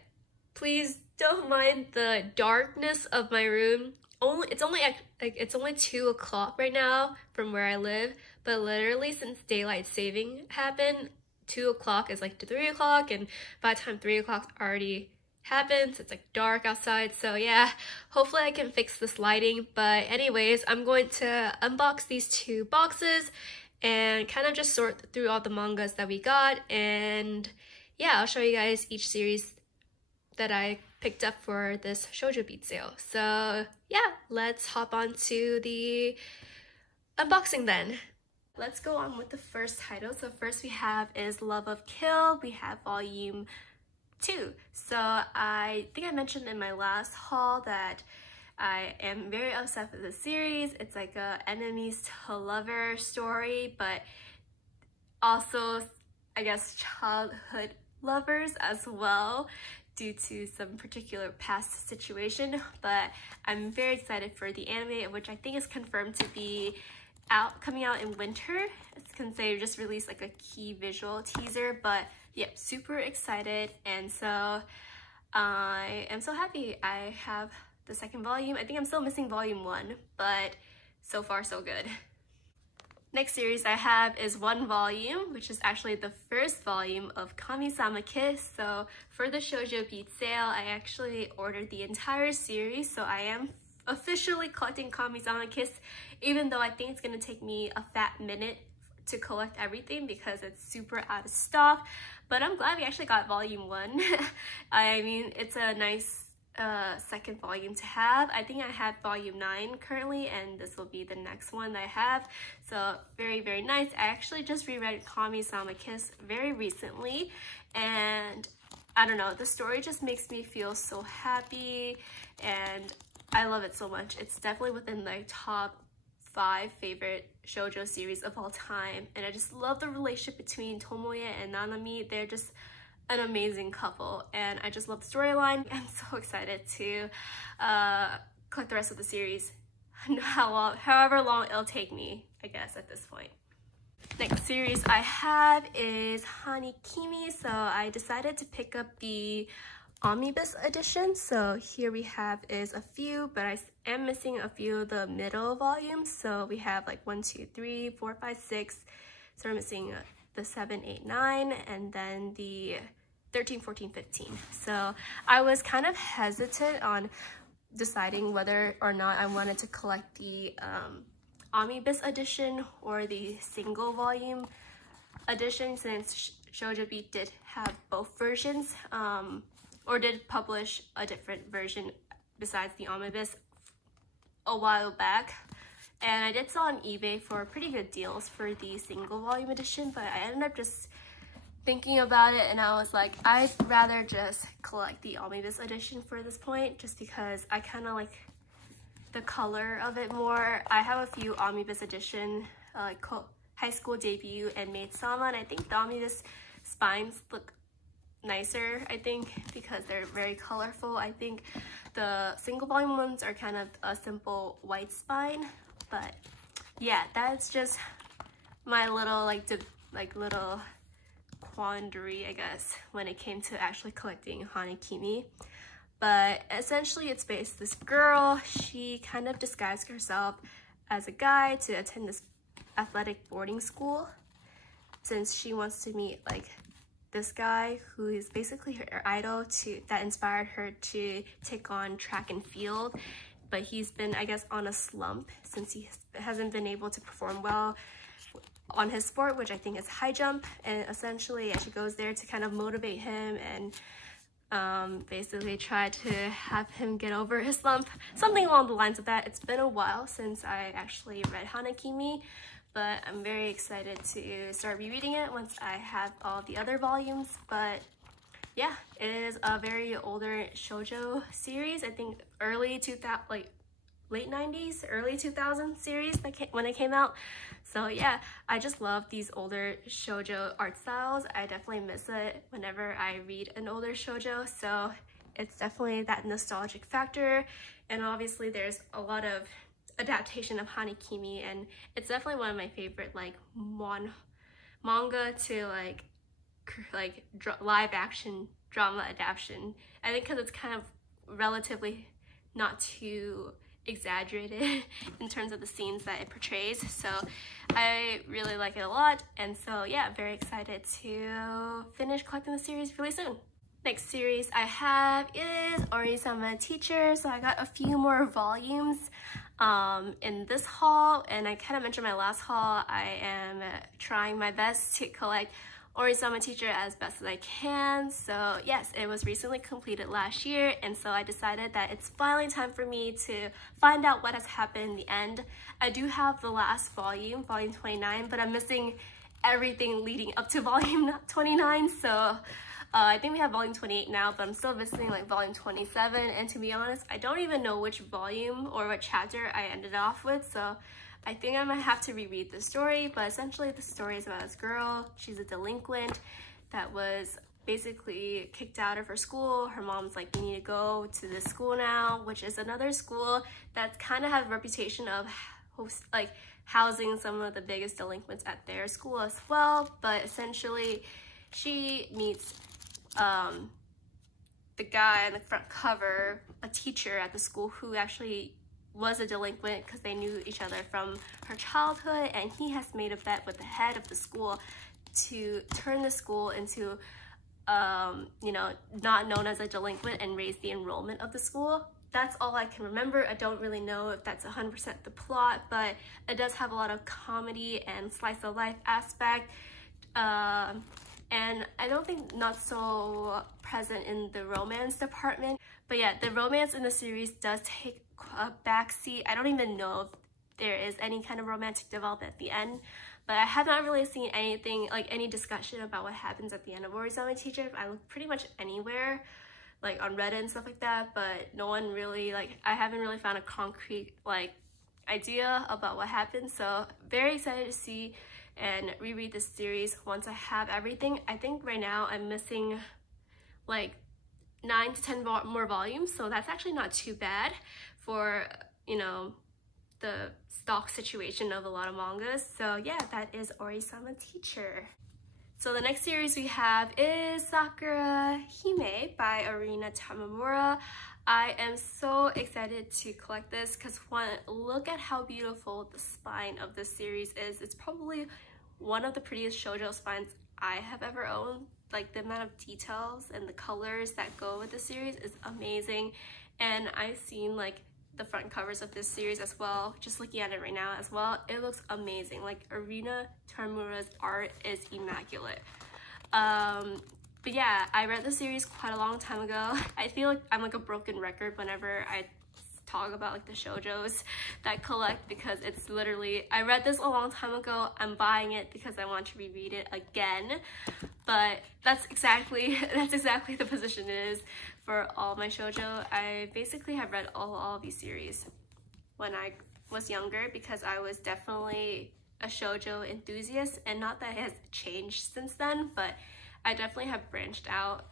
please don't mind the darkness of my room. It's only 2 o'clock right now from where I live, but literally since daylight saving happened, 2 o'clock is like to 3 o'clock, and by the time 3 o'clock already happens, it's like dark outside. So yeah, hopefully I can fix this lighting. But anyways, I'm going to unbox these 2 boxes and kind of just sort through all the mangas that we got, and yeah, I'll show you guys each series that I picked up for this Shoujo beat sale. So yeah, let's hop on to the unboxing then. Let's go on with the first title. So first we have is Love of Kill. We have volume 2. So I think I mentioned in my last haul that I am very obsessed with this series. It's like a enemies to lover story, but also I guess childhood lovers as well, due to some particular past situation. But I'm very excited for the anime, which I think is confirmed to be coming out in winter. It's because they just released like a key visual teaser. But yeah, super excited, and so I am so happy I have the 2nd volume. I think I'm still missing volume 1, but so far so good. Next series I have is 1 volume, which is actually the 1st volume of Kami-sama Kiss. So for the Shoujo beat sale, I actually ordered the entire series, so I am officially collecting Kami-sama Kiss, even though I think it's gonna take me a fat minute to collect everything because it's super out of stock. But I'm glad we actually got volume 1. I mean, it's a nice 2nd volume to have. I think I have volume 9 currently, and this will be the next one that I have. So very, very nice. I actually just reread Kami-sama Kiss very recently, and I don't know, the story just makes me feel so happy, and I love it so much. It's definitely within the top 5 favorite shoujo series of all time, and I just love the relationship between Tomoe and Nanami. They're just an amazing couple, and I just love the storyline. I'm so excited to collect the rest of the series, however long it'll take me, I guess, at this point. Next series I have is Hanikimi. So I decided to pick up the omnibus edition. So here we have is a few, but I am missing a few of the middle volumes. So we have like 1, 2, 3, 4, 5, 6. So we're missing the 7, 8, 9, and then the 13, 14, 15. So I was kind of hesitant on deciding whether or not I wanted to collect the omnibus edition or the single volume edition, since Shoujo Beat did have both versions, or did publish a different version besides the omnibus a while back. And I did saw on eBay for pretty good deals for the single volume edition, but I ended up just thinking about it and I was like, I'd rather just collect the omnibus edition for this point, just because I kind of like the color of it more. I have a few omnibus edition, like High School Debut and Maid Sama, and I think the omnibus spines look nicer, I think, because they're very colorful. I think the single volume ones are kind of a simple white spine, but yeah, that's just my little little quandary, I guess, when it came to actually collecting Hanekimi. But essentially it's based this girl, she kind of disguised herself as a guy to attend this athletic boarding school, since she wants to meet like this guy who is basically her idol that inspired her to take on track and field. But he's been, I guess, on a slump since he hasn't been able to perform well on his sport, which I think is high jump. And essentially she goes there to kind of motivate him and basically try to have him get over his slump, something along the lines of that. It's been a while since I actually read Hanekimi, but I'm very excited to start rereading it once I have all the other volumes. But yeah, it is a very older shoujo series. I think early 2000, like late 90s, early 2000s series when it came out. So yeah, I just love these older shoujo art styles. I definitely miss it whenever I read an older shoujo. So it's definitely that nostalgic factor. And obviously there's a lot of adaptation of Hanekimi, and it's definitely one of my favorite like manga to like live action drama adaptation. I think because it's kind of relatively not too exaggerated in terms of the scenes that it portrays. So I really like it a lot, and so yeah, very excited to finish collecting the series really soon. Next series I have is Ori-sama Teacher. So I got a few more volumes in this haul, and I kind of mentioned my last haul, I am trying my best to collect Ori-sama Teacher as best as I can. So yes, it was recently completed last year, and so I decided that it's finally time for me to find out what has happened in the end. I do have the last volume, volume 29, but I'm missing everything leading up to volume 29, so I think we have volume 28 now, but I'm still missing like volume 27, and to be honest, I don't even know which volume or what chapter I ended off with, so I think I might have to reread the story. But essentially the story is about this girl. She's a delinquent that was basically kicked out of her school. Her mom's like, you need to go to this school now, which is another school that kind of has a reputation of housing some of the biggest delinquents at their school as well. But essentially she meets the guy on the front cover, a teacher at the school who actually was a delinquent because they knew each other from her childhood, and he has made a bet with the head of the school to turn the school into you know, not known as a delinquent and raise the enrollment of the school. That's all I can remember. I don't really know if that's 100% the plot, but it does have a lot of comedy and slice of life aspect. And I don't think not so present in the romance department. But yeah, the romance in the series does take a backseat. I don't even know if there is any kind of romantic development at the end, but I have not really seen anything, like any discussion about what happens at the end of Ori-sama Teacher. I look pretty much anywhere, like on Reddit and stuff like that, but no one really, like, I haven't really found a concrete like idea about what happens. So very excited to see and reread this series once I have everything. I think right now I'm missing like 9 to 10 more volumes, so that's actually not too bad for, you know, the stock situation of a lot of mangas. So yeah, that is Ori-sama Teacher. So the next series we have is Sakura Hime by Arina Tamamura. I am so excited to collect this because one, look at how beautiful the spine of this series is. It's probably one of the prettiest shoujo spines I have ever owned. Like, the amount of details and the colors that go with the series is amazing. And I've seen like the front covers of this series as well. Just looking at it right now as well, it looks amazing. Like Arina Tamura's art is immaculate. But yeah, I read the series quite a long time ago. I feel like I'm like a broken record whenever I talk about like the shoujos that I collect, because it's literally, I read this a long time ago, I'm buying it because I want to reread it again. But that's exactly the position it is for all my shoujo. I basically have read all of these series when I was younger, because I was definitely a shoujo enthusiast, and not that it has changed since then, but I definitely have branched out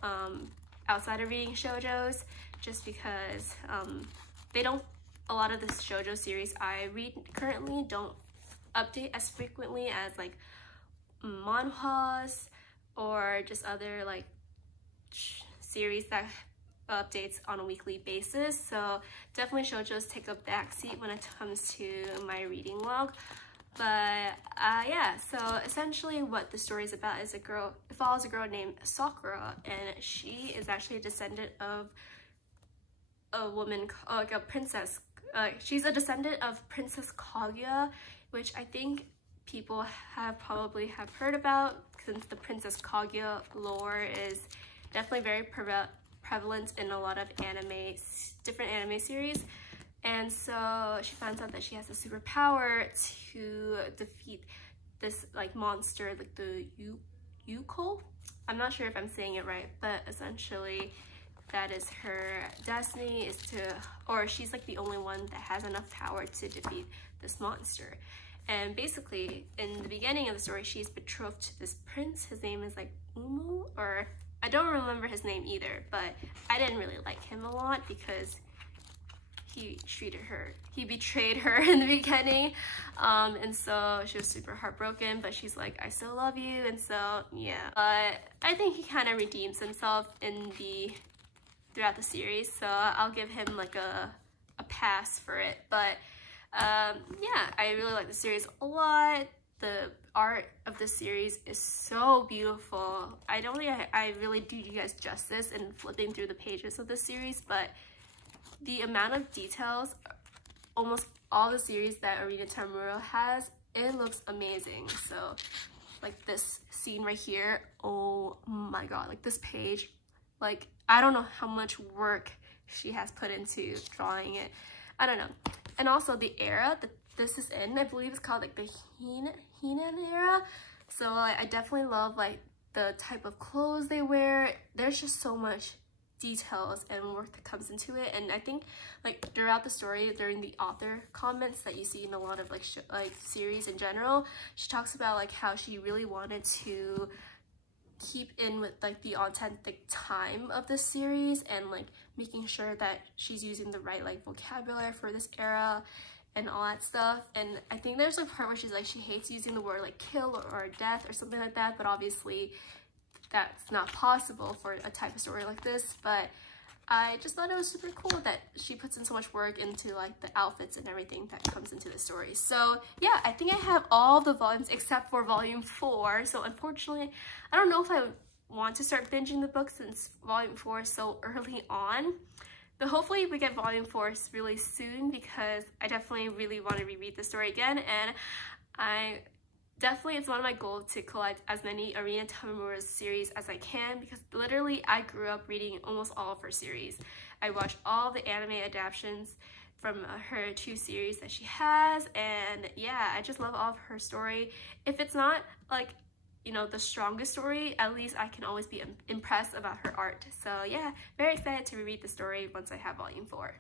outside of reading shoujos, just because a lot of the shoujo series I read currently don't update as frequently as like manhwas or just other like series that updates on a weekly basis. So definitely shoujos take a backseat when it comes to my reading log. But yeah, so essentially what the story is about is it follows a girl named Sakura, and she is actually a descendant of a woman, like a princess. She's a descendant of Princess Kaguya, which I think people probably have heard about, since the Princess Kaguya lore is definitely very prevalent in a lot of different anime series. And so she finds out that she has a superpower to defeat this like monster, like the Yuko. I'm not sure if I'm saying it right, but essentially that is her destiny, is to, or she's like the only one that has enough power to defeat this monster. And basically in the beginning of the story, she's betrothed to this prince. His name is like Umu, or I don't remember his name either, but I didn't really like him a lot because he betrayed her in the beginning, and so she was super heartbroken, but she's like, I still love you. And so yeah, but I think he kind of redeems himself throughout the series, so I'll give him like a pass for it. But yeah, I really like the series a lot. The art of the series is so beautiful. I don't think I really do you guys justice in flipping through the pages of the series, but the amount of details, almost all the series that Arina Tamura has, it looks amazing. So like this scene right here, oh my god, like this page, like I don't know how much work she has put into drawing it. I don't know. And also the era that this is in, I believe it's called like the Hinen era. So like, I definitely love like the type of clothes they wear. There's just so much details and work that comes into it. And I think like throughout the story, during the author comments that you see in a lot of like series in general, she talks about like how she really wanted to keep in with like the authentic time of the series, and like making sure that she's using the right like vocabulary for this era and all that stuff. And I think there's a part where she's like, she hates using the word like kill or death or something like that, but obviously that's not possible for a type of story like this. But I just thought it was super cool that she puts in so much work into like the outfits and everything that comes into the story. So yeah, I think I have all the volumes except for volume 4. So unfortunately, I don't know if I want to start binging the book since volume 4 is so early on. But hopefully we get volume 4 really soon, because I definitely really want to reread the story again. And it's one of my goals to collect as many Arina Tamura's series as I can, because literally I grew up reading almost all of her series. I watched all the anime adaptations from her 2 series that she has, and yeah, I just love all of her story. If it's not like, you know, the strongest story, at least I can always be impressed about her art. So yeah, very excited to reread the story once I have volume 4.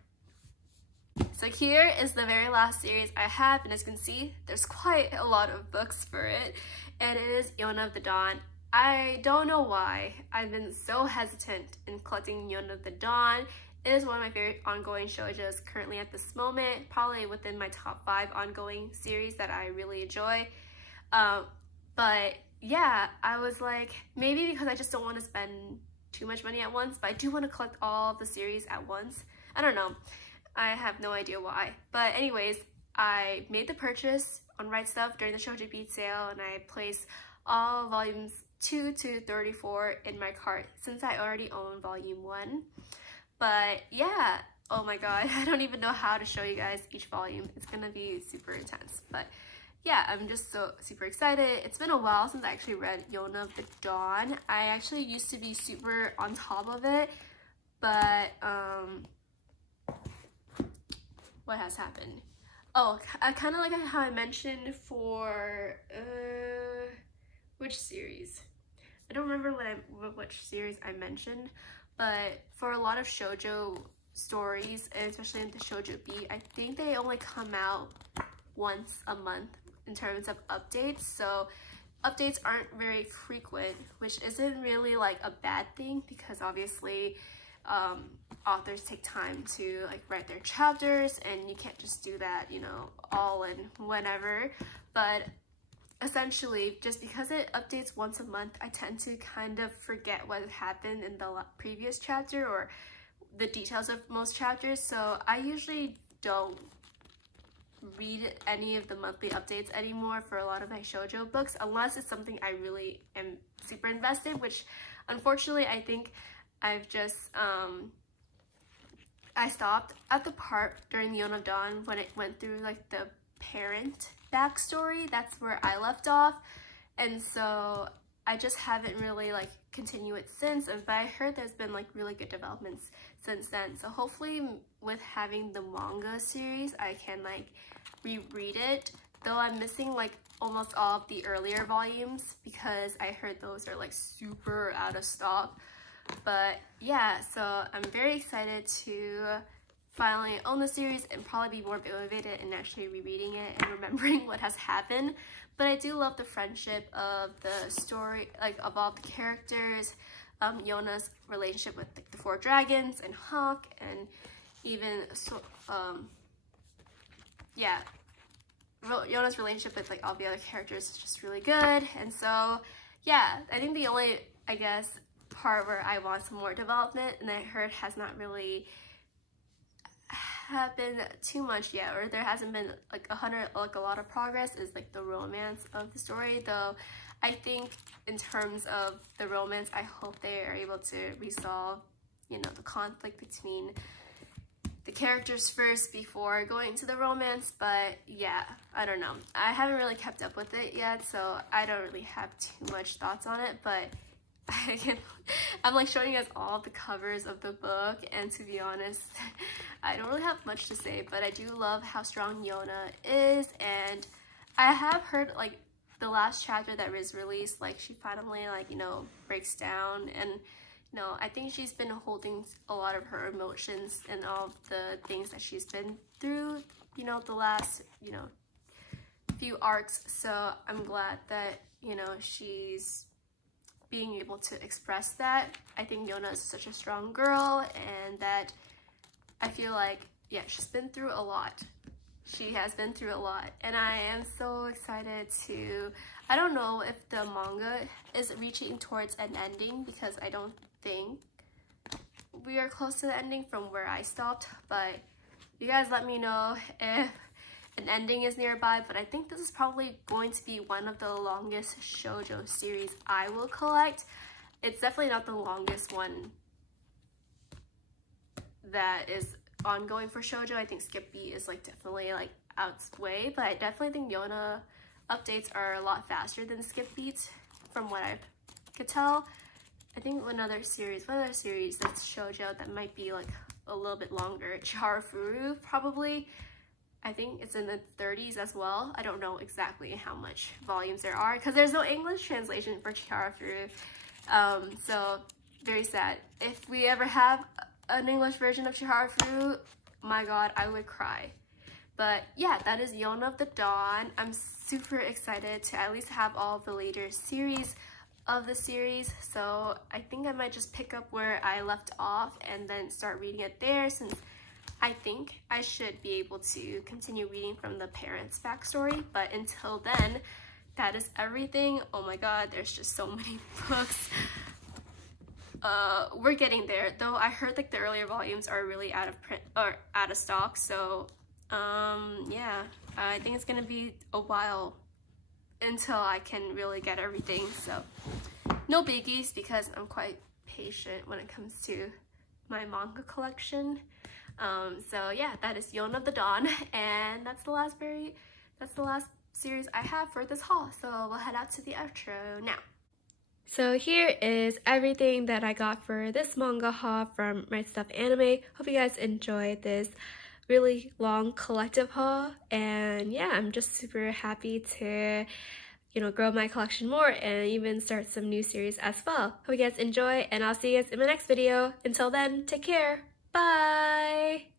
So here is the very last series I have, and as you can see, there's quite a lot of books for it, and it is Yona of the Dawn. I don't know why I've been so hesitant in collecting Yona of the Dawn. It is one of my favorite ongoing shoujos currently at this moment, probably within my top 5 ongoing series that I really enjoy. But yeah, I was like, maybe because I just don't want to spend too much money at once, but I do want to collect all of the series at once. I don't know. I have no idea why. But anyways, I made the purchase on Right Stuff during the Shoujo Beat sale, and I placed all volumes 2 to 34 in my cart since I already own volume 1. But yeah, oh my god, I don't even know how to show you guys each volume. It's gonna be super intense, but yeah, I'm just so super excited. It's been a while since I actually read Yona of the Dawn. I actually used to be super on top of it, but what has happened? Oh, kind of like how I mentioned for which series? I don't remember which series I mentioned, but for a lot of shoujo stories, and especially in the Shoujo Beat, I think they only come out once a month in terms of updates, so updates aren't very frequent, which isn't really like a bad thing, because obviously authors take time to like write their chapters, and you can't just do that, you know, all in whenever. But essentially, just because it updates once a month, I tend to kind of forget what happened in the previous chapter or the details of most chapters, so I usually don't read any of the monthly updates anymore for a lot of my shoujo books, unless it's something I really am super invested, which unfortunately I think I've just I stopped at the part during the Yona of Dawn when it went through like the parent backstory. That's where I left off, and so I just haven't really like continued it since, but I heard there's been like really good developments since then, so hopefully with having the manga series I can like reread it, though I'm missing like almost all of the earlier volumes because I heard those are like super out of stock. But yeah, so I'm very excited to finally own the series and probably be more motivated in actually rereading it and remembering what has happened. But I do love the friendship of the story, like of all the characters, Yona's relationship with like, the 4 dragons and Hawk, and even yeah, Yona's relationship with like all the other characters is just really good. And so yeah, I think the only, I guess, part where I want some more development, and I heard has not really happened too much yet, or there hasn't been like a lot of progress, is like the romance of the story. Though I think in terms of the romance, I hope they are able to resolve, you know, the conflict between the characters first before going into the romance. But yeah, I don't know, I haven't really kept up with it yet, so I don't really have too much thoughts on it. But I'm like showing you guys all the covers of the book, and to be honest, I don't really have much to say, but I do love how strong Yona is. And I have heard like the last chapter that was released, like she finally like, you know, breaks down, and you know, I think she's been holding a lot of her emotions and all the things that she's been through, you know, the last, you know, few arcs. So I'm glad that, you know, she's being able to express that. I think Yona is such a strong girl, and that I feel like, yeah, she's been through a lot. She has been through a lot, and I am so excited to, I don't know if the manga is reaching towards an ending, because I don't think we are close to the ending from where I stopped, but you guys let me know if an ending is nearby. But I think this is probably going to be one of the longest shoujo series I will collect. It's definitely not the longest one that is ongoing for shoujo. I think Skip Beat is like definitely like outweigh, but I definitely think Yona updates are a lot faster than Skip Beats from what I could tell. I think another series that's shoujo that might be like a little bit longer, Furu probably. I think it's in the 30s as well. I don't know exactly how much volumes there are, because there's no English translation for Furu. So very sad. If we ever have an English version of Furu, my god, I would cry. But yeah, that is Yona of the Dawn. I'm super excited to at least have all the later series of the series, so I think I might just pick up where I left off and then start reading it there, since I think I should be able to continue reading from the parents' backstory. But until then, that is everything. Oh my god, there's just so many books. We're getting there, though. I heard like the earlier volumes are really out of print or out of stock, so yeah, I think it's gonna be a while until I can really get everything. So no biggies, because I'm quite patient when it comes to my manga collection. So yeah, that is Yon of the Dawn, and that's the last series I have for this haul. So we'll head out to the outro now. So here is everything that I got for this manga haul from Right Stuff Anime. Hope you guys enjoyed this really long collective haul, and yeah, I'm just super happy to grow my collection more and even start some new series as well. Hope you guys enjoy, and I'll see you guys in my next video. Until then, take care. Bye!